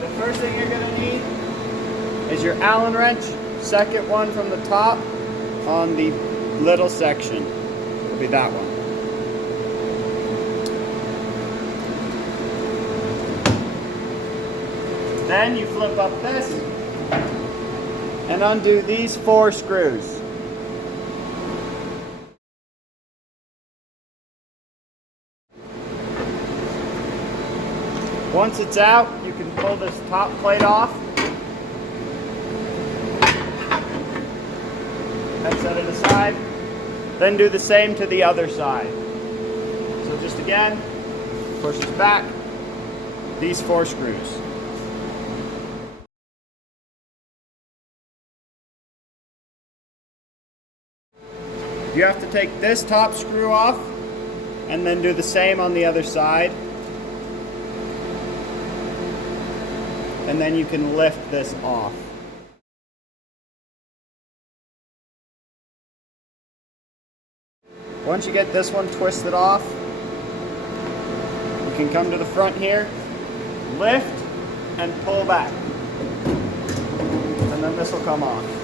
The first thing you're going to need is your Allen wrench, second one from the top on the little section. It'll be that one. Then you flip up this and undo these 4 screws. Once it's out, you can pull this top plate off and set it aside. Then do the same to the other side. So just again, push this back, these 4 screws. You have to take this top screw off and then do the same on the other side. And then you can lift this off. Once you get this one twisted off, you can come to the front here, lift and pull back. And then this will come off.